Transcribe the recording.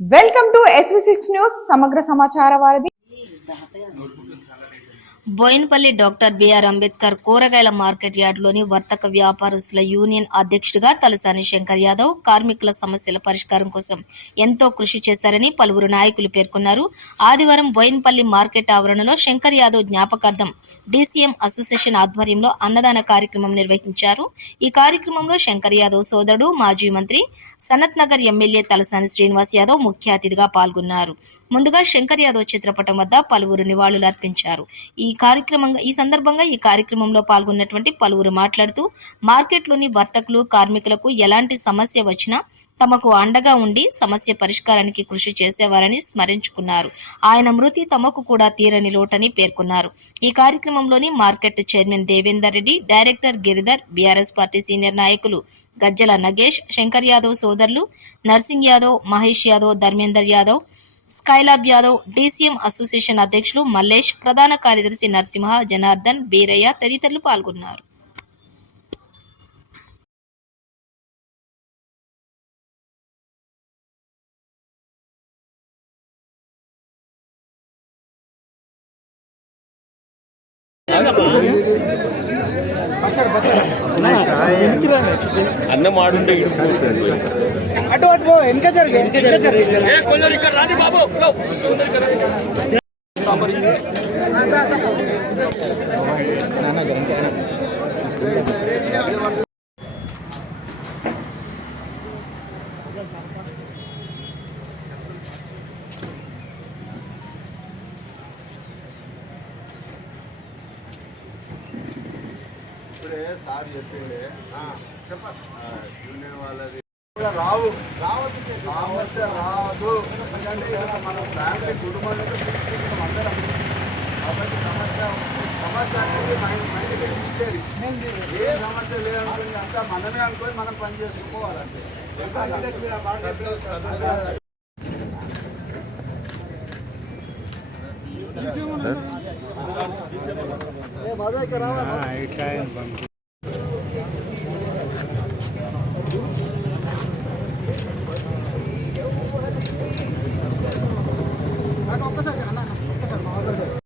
Welcome to SV6 news సమగ్ర సమాచార వారధి. బోయినపల్లి డాక్టర్ బిఆర్ అంబేద్కర్ కూరగాయల మార్కెట్ యార్డులోని వర్తక వ్యాపారస్తుల యూనియన్ అధ్యక్షుడిగా తలసాని శంకర్ యాదవ్ కార్మికుల సమస్యల పరిష్కారం కోసం ఎంతో కృషి చేశారని పలువురు నాయకులు పేర్కొన్నారు. ఆదివారం బోయినపల్లి మార్కెట్ ఆవరణలో శంకర్ యాదవ్ జ్ఞాపకార్థం DCM అసోసియేషన్ ఆధ్వర్యంలో అన్నదాన కార్యక్రమం నిర్వహించారు. ఈ కార్యక్రమంలో శంకర్ యాదవ్ సోదరుడు మాజీ మంత్రి సనత్ నగర్ ఎమ్మెల్యే తలసాని శ్రీనివాస్ యాదవ్ ముఖ్య అతిథిగా పాల్గొన్నారు. ముందుగా శంకర్ యాదవ్ చిత్రపటం వద్ద పలువురు నివాళులు అర్పించారు. ఈ సందర్భంగా ఈ కార్యక్రమంలో పాల్గొన్నటువంటి పలువురు మాట్లాడుతూ మార్కెట్లోని వర్తకులు కార్మికులకు ఎలాంటి సమస్య వచ్చినా తమకు అండగా ఉండి సమస్య పరిష్కారానికి కృషి చేసేవారని స్మరించుకున్నారు. ఆయన మృతి తమకు కూడా తీరని లోటని పేర్కొన్నారు. ఈ కార్యక్రమంలోని market chairman Devender Reddy, director Giridhar, BRS party senior నాయకులు గజ్జల నగేష్, శంకర్ యాదవ్ సోదరులు Narsing Yadav, Mahesh Yadav, Dharmender Yadav, Skylab Yadav, DCM association అధ్యక్షులు మల్లేష్, ప్రధాన కార్యదర్శి నరసింహ, జనార్దన్, బీరయ్య తదితరులు పాల్గొన్నారు. అన్న మాడుంటే అటు అటు వెనక జరిగే కొంచెం ఇక్కడ రాని బాబు. ఇప్పుడే సార్ చెప్పిండే యూనియన్ వాళ్ళది రావు సమస్య రాదు. ఎందుకంటే మన ఫ్యామిలీ కుటుంబం అందరం కాబట్టి సమస్య అనేది మైండ్కి ఇచ్చేది. ఏ సమస్య లేదనుకుని అంతా మనమే అనుకొని మనం పని చేసుకోవాలంటే